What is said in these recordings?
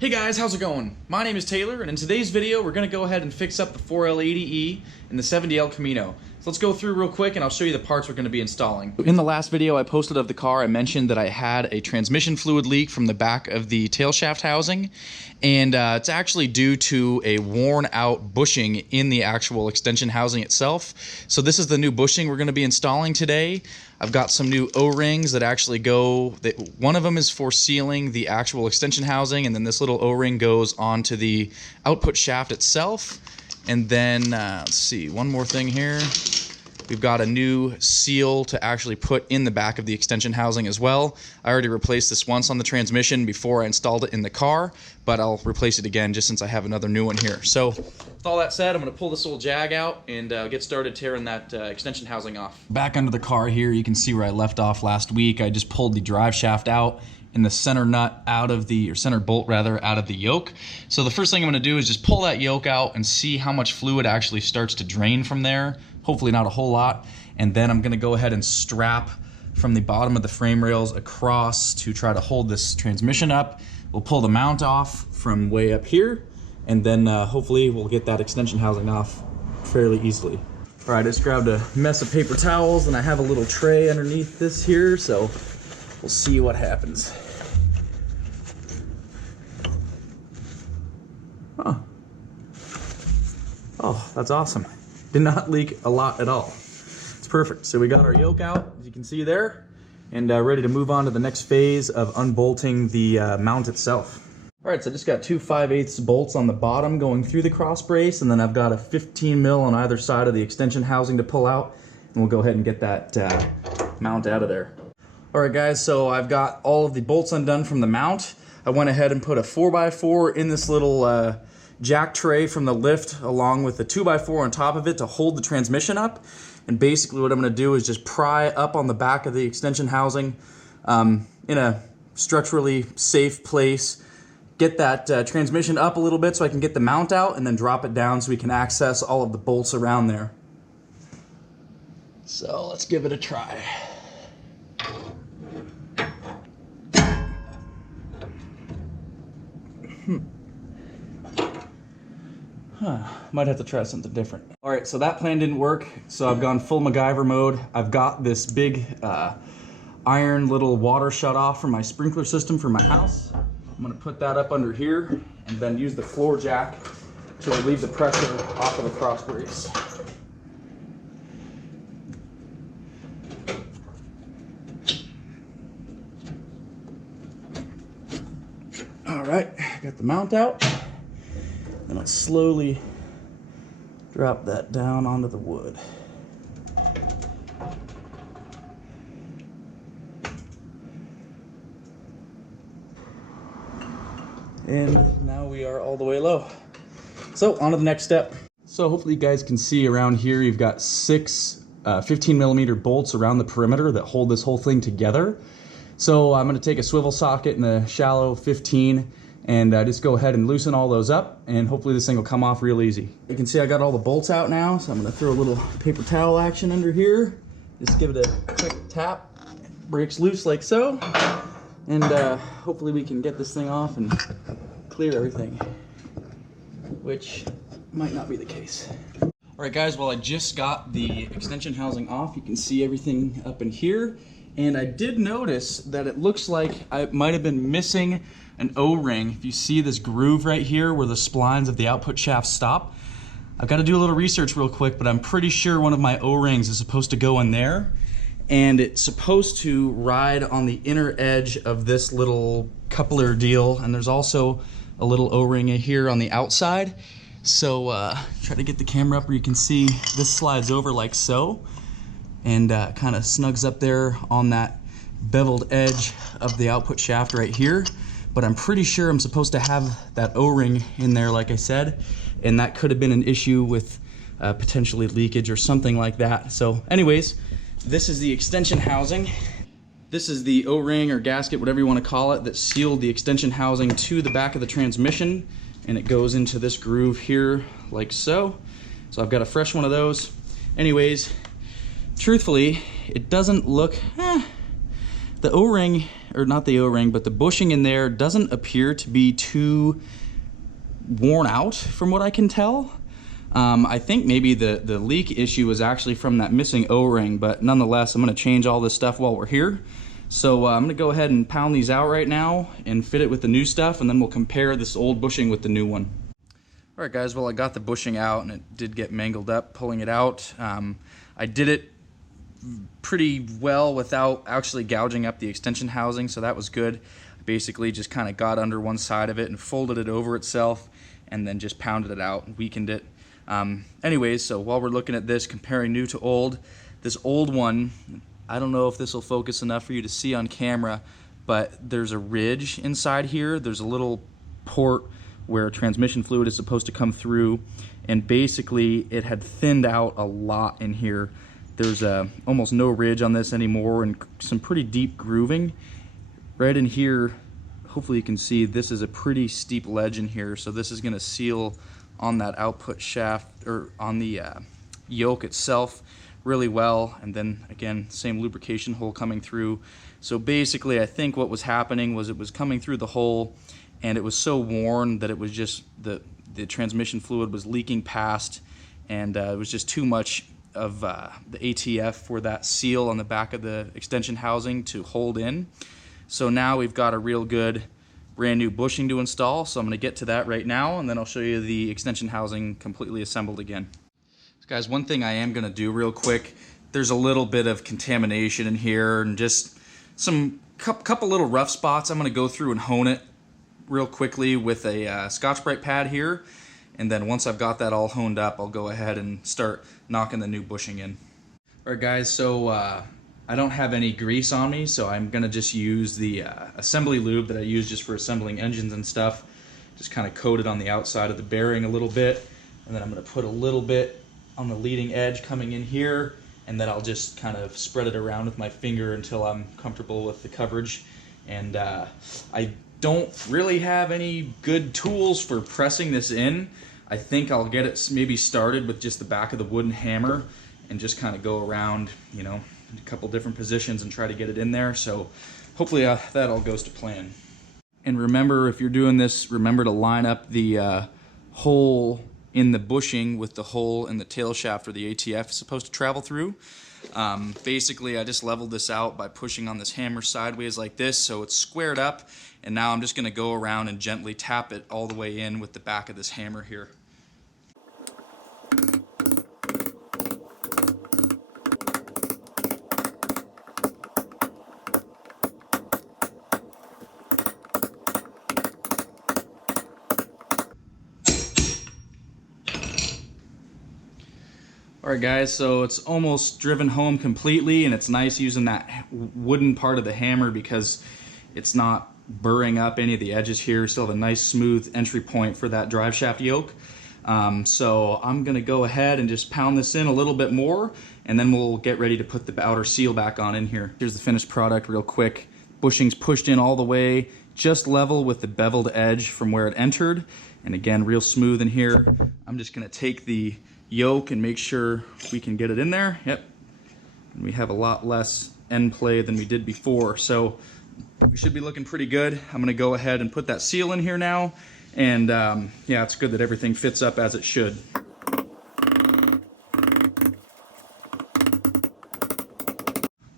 Hey guys, how's it going? My name is Taylor, and in today's video we're going to go ahead and fix up the 4L80E and the 70L Camino. So let's go through real quick and I'll show you the parts we're going to be installing. In the last video I posted of the car, I mentioned that I had a transmission fluid leak from the back of the tail shaft housing, and it's actually due to a worn out bushing in the actual extension housing itself. So this is the new bushing we're going to be installing today. I've got some new O-rings that actually go, one of them is for sealing the actual extension housing, and then this little O-ring goes onto the output shaft itself. And then, let's see, one more thing here. We've got a new seal to actually put in the back of the extension housing as well. I already replaced this once on the transmission before I installed it in the car, but I'll replace it again just since I have another new one here. So with all that said, I'm going to pull this little jag out and get started tearing that extension housing off. Back under the car here, you can see where I left off last week. I just pulled the drive shaft out and the center nut out of the, or center bolt rather, out of the yoke. So the first thing I'm going to do is just pull that yoke out and see how much fluid actually starts to drain from there. Hopefully not a whole lot. And then I'm going to go ahead and strap from the bottom of the frame rails across to try to hold this transmission up. We'll pull the mount off from way up here, and then hopefully we'll get that extension housing off fairly easily. All right, I just grabbed a mess of paper towels and I have a little tray underneath this here, so we'll see what happens. Oh, that's awesome. Did not leak a lot at all. It's perfect. So we got our yoke out, as you can see there, and ready to move on to the next phase of unbolting the mount itself. All right, so I just got two 5/8 bolts on the bottom going through the cross brace, and then I've got a 15 mil on either side of the extension housing to pull out, and we'll go ahead and get that mount out of there. All right, guys, so I've got all of the bolts undone from the mount. I went ahead and put a 4x4 in this little jack tray from the lift, along with the 2x4 on top of it to hold the transmission up. And basically what I'm going to do is just pry up on the back of the extension housing in a structurally safe place, get that transmission up a little bit so I can get the mount out, and then drop it down so we can access all of the bolts around there. So let's give it a try. Might have to try something different. All right, so that plan didn't work, so I've gone full MacGyver mode. I've got this big iron little water shut-off from my sprinkler system for my house. I'm gonna put that up under here and then use the floor jack to relieve the pressure off of the cross brace. All right, got the mount out. And I'll slowly drop that down onto the wood. And now we are all the way low. So on to the next step. So hopefully you guys can see around here, you've got 6 15mm bolts around the perimeter that hold this whole thing together. So I'm gonna take a swivel socket and a shallow 15 and just go ahead and loosen all those up, and hopefully this thing will come off real easy. You can see I got all the bolts out now, so I'm gonna throw a little paper towel action under here. Just give it a quick tap, it breaks loose like so, and hopefully we can get this thing off and clear everything, which might not be the case. All right guys, well I just got the extension housing off. You can see everything up in here, and I did notice that it looks like I might have been missing an O-ring. If you see this groove right here where the splines of the output shaft stop, I've got to do a little research real quick, but I'm pretty sure one of my O-rings is supposed to go in there, and it's supposed to ride on the inner edge of this little coupler deal, and there's also a little O-ring here on the outside. So try to get the camera up where you can see this slides over like so, and kind of snugs up there on that beveled edge of the output shaft right here. But I'm pretty sure I'm supposed to have that O-ring in there, like I said, and that could have been an issue with potentially leakage or something like that. So anyways, this is the extension housing. This is the O-ring or gasket, whatever you want to call it, that sealed the extension housing to the back of the transmission, and it goes into this groove here like so. So I've got a fresh one of those. Anyways, truthfully, it doesn't look the O-ring, or not the O-ring, but the bushing in there doesn't appear to be too worn out from what I can tell. I think maybe the leak issue was actually from that missing O-ring, but nonetheless, I'm going to change all this stuff while we're here. So I'm going to go ahead and pound these out right now and fit it with the new stuff, and then we'll compare this old bushing with the new one. All right, guys, well, I got the bushing out, and it did get mangled up pulling it out. I did it pretty well without actually gouging up the extension housing, so that was good. I basically just kind of got under one side of it and folded it over itself, and then just pounded it out and weakened it. Anyways, so while we're looking at this, comparing new to old, this old one, I don't know if this will focus enough for you to see on camera, but there's a ridge inside here. There's a little port where transmission fluid is supposed to come through, and basically it had thinned out a lot in here. There's almost no ridge on this anymore, and some pretty deep grooving. Right in here, hopefully you can see, this is a pretty steep ledge in here, so this is going to seal on that output shaft, or on the yoke itself really well. And then again, same lubrication hole coming through. So basically I think what was happening was it was coming through the hole, and it was so worn that it was just the transmission fluid was leaking past, and it was just too much of the ATF for that seal on the back of the extension housing to hold in. So now we've got a real good brand new bushing to install, so I'm going to get to that right now, and then I'll show you the extension housing completely assembled again. So guys, one thing I am going to do real quick, there's a little bit of contamination in here and just some couple little rough spots. I'm going to go through and hone it real quickly with a Scotch-Brite pad here, and then once I've got that all honed up, I'll go ahead and start knocking the new bushing in. All right guys, so I don't have any grease on me, so I'm gonna just use the assembly lube that I use just for assembling engines and stuff. Just kind of coat it on the outside of the bearing a little bit, and then I'm gonna put a little bit on the leading edge coming in here, and then I'll just kind of spread it around with my finger until I'm comfortable with the coverage. And I don't really have any good tools for pressing this in. I think I'll get it maybe started with just the back of the wooden hammer and just kind of go around, you know, a couple different positions and try to get it in there. So hopefully that all goes to plan. And remember, if you're doing this, remember to line up the hole in the bushing with the hole in the tail shaft where the ATF is supposed to travel through. Basically, I just leveled this out by pushing on this hammer sideways like this, so it's squared up, and now I'm just going to go around and gently tap it all the way in with the back of this hammer here. Alright guys, so it's almost driven home completely, and it's nice using that wooden part of the hammer because it's not burring up any of the edges here. Still have a nice smooth entry point for that drive shaft yoke. So I'm going to go ahead and just pound this in a little bit more, and then we'll get ready to put the outer seal back on in here. Here's the finished product real quick. Bushing's pushed in all the way, just level with the beveled edge from where it entered, and again real smooth in here. I'm just going to take the yoke and make sure we can get it in there. Yep, and we have a lot less end play than we did before, so we should be looking pretty good. I'm gonna go ahead and put that seal in here now, and yeah, it's good that everything fits up as it should.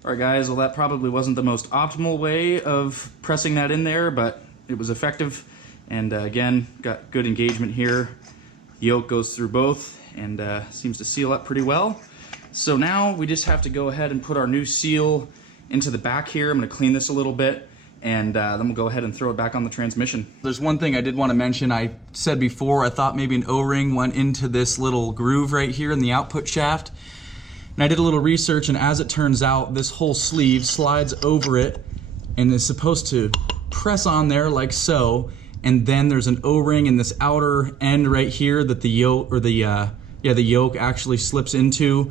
Alright guys, well that probably wasn't the most optimal way of pressing that in there, but it was effective, and again, got good engagement here. Yoke goes through both and seems to seal up pretty well. So now we just have to go ahead and put our new seal into the back here. I'm going to clean this a little bit, and then we'll go ahead and throw it back on the transmission. There's one thing I did want to mention. I said before I thought maybe an O-ring went into this little groove right here in the output shaft, and I did a little research, and as it turns out, this whole sleeve slides over it and is supposed to press on there like so, and then there's an O-ring in this outer end right here that the yoke, or the yoke actually slips into.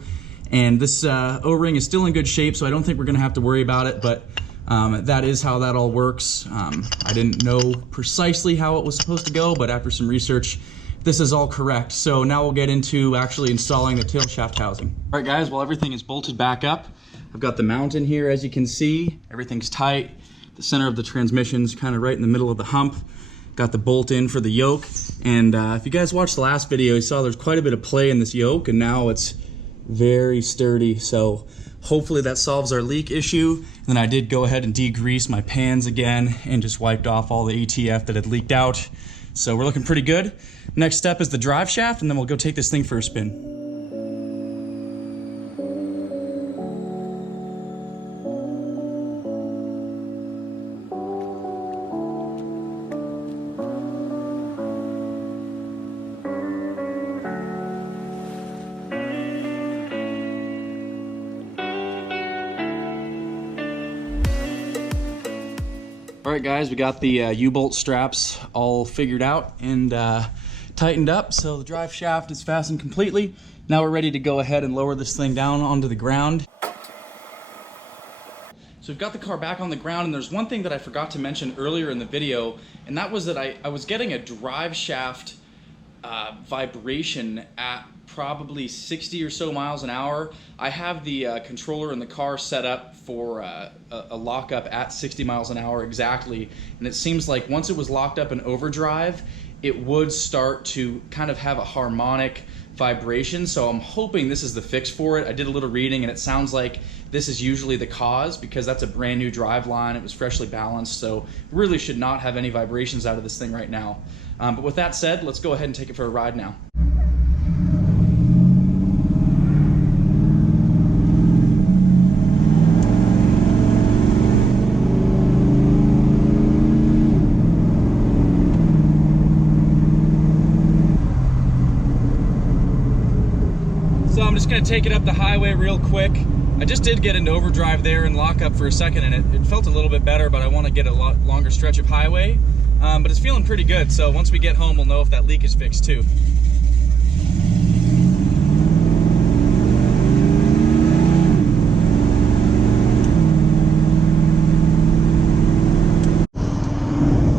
And this O-ring is still in good shape, so I don't think we're gonna have to worry about it, but that is how that all works. I didn't know precisely how it was supposed to go, but after some research, this is all correct. So now we'll get into actually installing the tail shaft housing. All right guys, well everything is bolted back up. I've got the mount in here, as you can see. Everything's tight. The center of the transmission's kind of right in the middle of the hump. Got the bolt in for the yoke. And if you guys watched the last video, you saw there's quite a bit of play in this yoke, and now it's very sturdy. So hopefully that solves our leak issue. And then I did go ahead and degrease my pans again and just wiped off all the ATF that had leaked out. So we're looking pretty good. Next step is the drive shaft, and then we'll go take this thing for a spin. All right, guys, we got the U-bolt straps all figured out and tightened up, so the drive shaft is fastened completely. Now we're ready to go ahead and lower this thing down onto the ground. So we've got the car back on the ground, and there's one thing that I forgot to mention earlier in the video, and that was that I was getting a drive shaft vibration at probably 60 or so miles an hour. I have the controller in the car set up for a lockup at 60 miles an hour exactly, and it seems like once it was locked up in overdrive, it would start to kind of have a harmonic vibration. So I'm hoping this is the fix for it. I did a little reading, and it sounds like this is usually the cause, because that's a brand new drive line. It was freshly balanced, so really should not have any vibrations out of this thing right now. But with that said, let's go ahead and take it for a ride now. So I'm just going to take it up the highway real quick. I just did get into overdrive there and lock up for a second, and it felt a little bit better, but I want to get a lot longer stretch of highway. But it's feeling pretty good, so once we get home, we'll know if that leak is fixed too.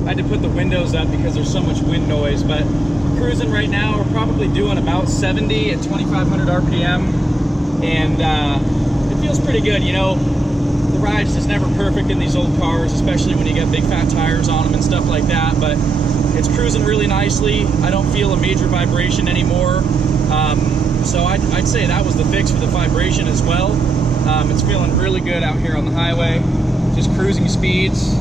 I had to put the windows up because there's so much wind noise, but we're cruising right now. We're probably doing about 70 at 2,500 RPM, and it feels pretty good. You know, the ride's just never perfect in these old cars, especially when you get big fat tires on them and stuff like that, but it's cruising really nicely. I don't feel a major vibration anymore, so I'd say that was the fix for the vibration as well. It's feeling really good out here on the highway, just cruising speeds.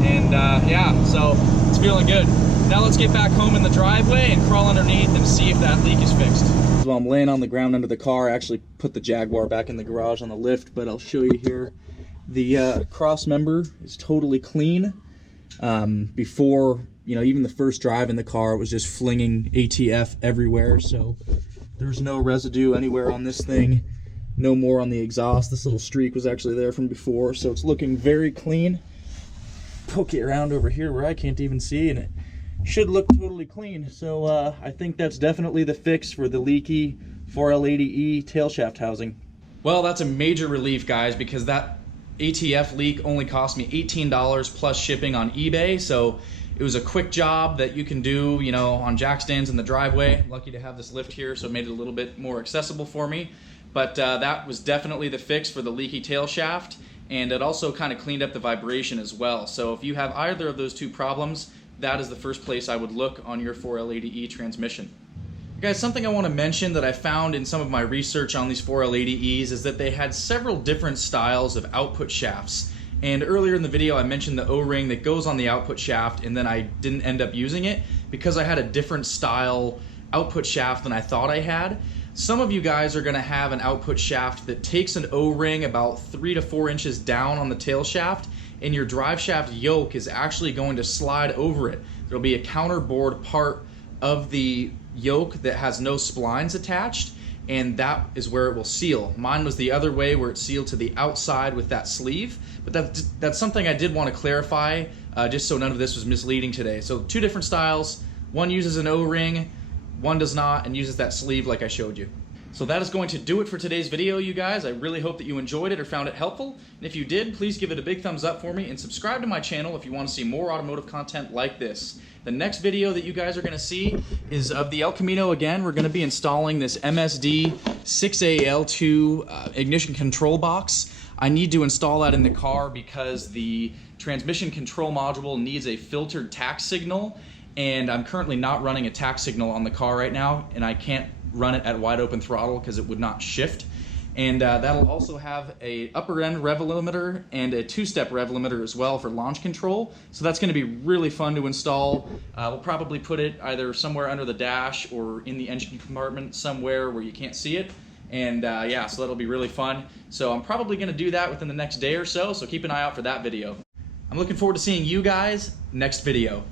And yeah, so it's feeling good. Now let's get back home in the driveway and crawl underneath and see if that leak is fixed. While I'm laying on the ground under the car, I actually put the Jaguar back in the garage on the lift, but I'll show you here. The cross member is totally clean. Before, you know, even the first drive in the car, it was just flinging ATF everywhere, so there's no residue anywhere on this thing. No more on the exhaust. This little streak was actually there from before, so it's looking very clean. Poke it around over here where I can't even see, and it should look totally clean. So I think that's definitely the fix for the leaky 4L80E tail shaft housing. Well, that's a major relief, guys, because that ATF leak only cost me $18 plus shipping on eBay. So it was a quick job that you can do, you know, on jack stands in the driveway. Lucky to have this lift here, so it made it a little bit more accessible for me. But that was definitely the fix for the leaky tail shaft. And it also kind of cleaned up the vibration as well. So if you have either of those two problems, that is the first place I would look on your 4L80E transmission. Guys, something I want to mention that I found in some of my research on these 4L80Es is that they had several different styles of output shafts. And earlier in the video I mentioned the O-ring that goes on the output shaft, and then I didn't end up using it because I had a different style output shaft than I thought I had. Some of you guys are going to have an output shaft that takes an O-ring about 3 to 4 inches down on the tail shaft, and your drive shaft yoke is actually going to slide over it. There'll be a counterboard part of the yoke that has no splines attached, and that is where it will seal. Mine was the other way, where it sealed to the outside with that sleeve, but that's something I did want to clarify, just so none of this was misleading today. So 2 different styles. One uses an O-ring, one does not, and uses that sleeve like I showed you. So that is going to do it for today's video, you guys. I really hope that you enjoyed it or found it helpful. And if you did, please give it a big thumbs up for me and subscribe to my channel if you want to see more automotive content like this. The next video that you guys are gonna see is of the El Camino again. We're gonna be installing this MSD 6AL2 ignition control box. I need to install that in the car because the transmission control module needs a filtered tach signal, and I'm currently not running a tach signal on the car right now, and I can't run it at wide open throttle because it would not shift. And that'll also have a upper end rev limiter and a two-step rev limiter as well for launch control. So that's going to be really fun to install. We'll probably put it either somewhere under the dash or in the engine compartment somewhere where you can't see it. And yeah, so that'll be really fun. So I'm probably going to do that within the next day or so, so keep an eye out for that video. I'm looking forward to seeing you guys next video.